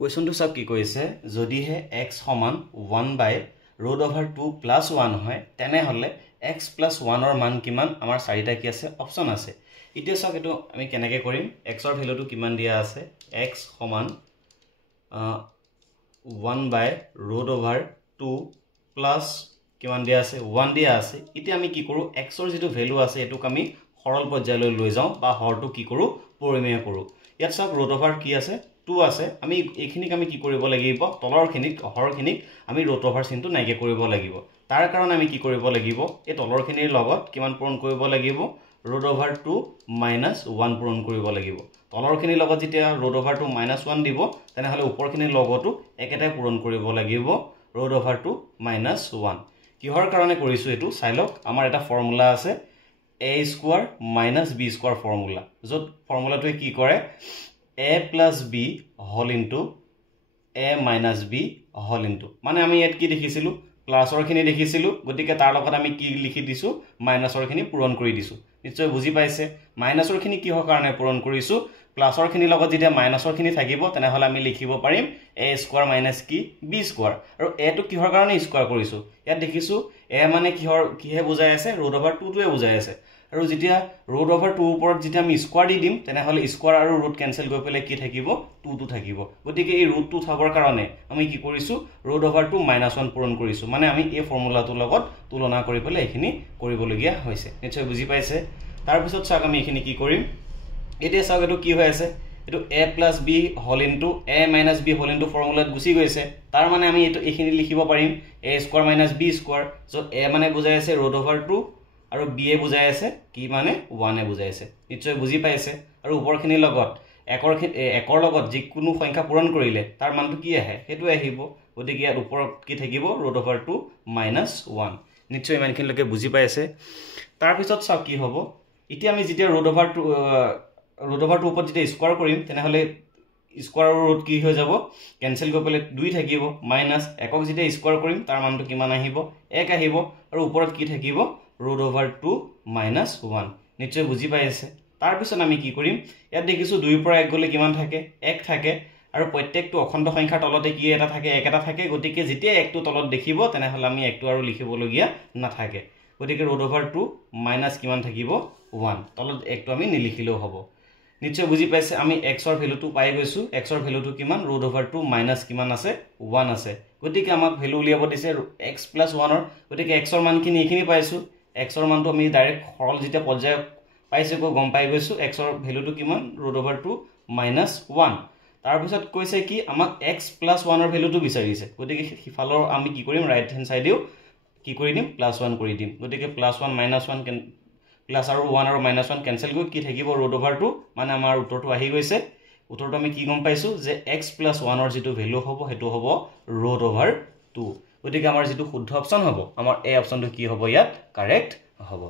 কোৱেশ্যনটো চাওক কি কৈছে যদিহে x সমান 1/√2 + 1 হয় তেনেহলে x + 1 ৰ মান কিমান আমাৰ চাৰিটা কি আছে অপচন আছে এতিয়া চাওক এটো আমি কেনেকৈ কৰিম x ৰ ভ্যালুটো কিমান দিয়া আছে x সমান 1/√2 প্লাস কিমান দিয়া আছে 1 দিয়া আছে এতিয়া আমি কি কৰো x ৰ যেটো ভ্যালু আছে এটোক আমি সৰল পৰ্যায়লৈ লৈ যাও বা হৰটো কি কৰো পৰিমেয় কৰো ইয়াত চাওক √2 কি আছে 2 আছে আমি এইখিনিক আমি কি কৰিব লাগিব তলৰখিনিক হৰখিনিক আমি √2 চিনটো নাইকে কৰিব লাগিব তাৰ কাৰণ আমি কি কৰিব লাগিব এই তলৰখিনিৰ লগত কিমান পূৰণ কৰিব লাগিব √2 - 1 পূৰণ কৰিব লাগিব তলৰখিনিৰ লগত যেতিয়া √2 - 1 দিব তেনেহলে ওপৰখিনিৰ লগতো একেটাই পূৰণ কৰিব লাগিব √2 - 1 কিহৰ কাৰণে কৰিছো এটো চাই লওক আমাৰ এটা ফৰ্মুলা আছে a² - b² ফৰ্মুলা যত ফৰ্মুলাটোৱে কি কৰে a + b whole into a - b whole into মানে আমি ইয়াত কি দেখিছিলো প্লাসৰ খিনি দেখিছিলো গতিকে তাৰ লগত আমি কি লিখি দিছো মাইনাসৰ খিনি পূৰণ কৰি দিছো নিশ্চয় বুজি পাইছে মাইনাসৰ খিনি কিহৰ কাৰণে পূৰণ কৰিছো প্লাসৰ খিনি লগত যেতিয়া মাইনাসৰ খিনি থাকিব তেনেহলে আমি লিখিব পাৰিম a² - কি b² আৰু a টো কিহৰ কাৰণে স্কয়াৰ কৰিছো ইয়াত দেখিছো a মানে কিহে বুজাই আছে √2 টোৱে বুজাই আছে আৰু যেতিয়া √2 ওপৰত যেতিয়া আমি স্কয়াৰ দি দিম তেনেহলে স্কয়াৰ আৰু ৰুট কেনসেল কৰি পেলে কি থাকিব 2 টো থাকিব গতিকে এই ৰুট 2 থাবৰ কাৰণে আমি কি কৰিছো √2 - 1 পূৰণ কৰিছো মানে আমি এই ফৰ্মুলাটোৰ লগত তুলনা কৰি পেলে এখিনি কৰিবলগীয়া হৈছে নিশ্চয় বুজি পাইছে তাৰ পিছত চাওক আমি এখিনি কি কৰিম এতিয়া চাওক এটো কি হৈ আছে এটো a + b whole into a - b whole into ফৰ্মুলাত গুছি গৈছে তাৰ মানে আমি এটো এখিনি লিখিব পাৰিম a² - b² যত a মানে বুজাই আছে √2 আৰু b এ বুজাই আছে কি মানে 1 এ বুজাই আছে নিশ্চয় বুজি পাইছে আৰু ওপৰখিনিৰ লগত একৰ লগত যিকোনো সংখ্যা পূৰণ কৰিলে তাৰ মানটো কি আহে হেতু আহিব গতিকে ইয়াৰ ওপৰত কি থাকিব √2 - 1 নিশ্চয় ইমানখিনিলৈকে বুজি পাইছে তাৰ পিছত চাওক কি হ'ব এতিয়া আমি যেতিয়া √2 ওপৰত যেতিয়া স্কয়াৰ কৰিম তেনেহলে স্কয়াৰ আৰু ৰুট কি হৈ যাব কেনসেল কৰি পেলে 2 থাকিব মাইনাস একক যেতিয়া স্কয়াৰ কৰিম তাৰ মানটো কিমান আহিব 1 আহিব আৰু ওপৰত কি থাকিব √2 - 1 নিশ্চয় বুজি পাইছে তাৰ পিছত আমি কি কৰিম ইয়াত দেখিছো 2 পৰা 1 গলে কিমান থাকে 1 থাকে আৰু প্ৰত্যেকটো অখণ্ড সংখ্যাৰ তলতে কি এটা থাকে 1 এটা থাকে গতিকে যেতিয়া 1 টো তলত দেখিব তেনেহলে আমি 1 টো আৰু লিখিবলগীয়া নাথাকে গতিকে √2 - কিমান থাকিব 1 তলত 1 টো আমি নিলিখিলেও হ'ব নিশ্চয় বুজি পাইছে আমি x ৰ ভ্যালুটো পাই গৈছো x ৰ ভ্যালুটো কিমান √2 - কিমান আছে 1 আছে গতিকে আমাক ভ্যালু উলিয়াব দিছে x + 1 ৰ গতিকে x ৰ মানখিনি এখিনি পাইছো x ৰ মানটো আমি ডাইৰেক্ট সৰল যেতিয়া পৰ্যায় পাইছে গম পাই গৈছো x ৰ ভ্যালুটো কিমান √2 - 1 তাৰ পিছত কৈছে কি আমাক x + 1 ৰ ভ্যালুটো বিচাৰিছে গতিকে হিফালৰ আমি কি কৰিম ৰাইট হ্যান্ড সাইডেও কি কৰি দিম +1 কৰি দিম গতিকে +1 - 1 প্লাস আৰু 1 আৰু -1 কেনসেল কৰি কি থাকিব √2 মানে আমাৰ উত্তৰটো আহি গৈছে উত্তৰটো আমি কি গম পাইছো যে x + 1 ৰ যেটো ভ্যালু হ'ব হেতু হ'ব √2 গতিকে আমাৰ যেটো শুদ্ধ অপচন হ'ব আমাৰ এই অপচনটো কি হ'ব ইয়াত কাৰেক্ট হ'ব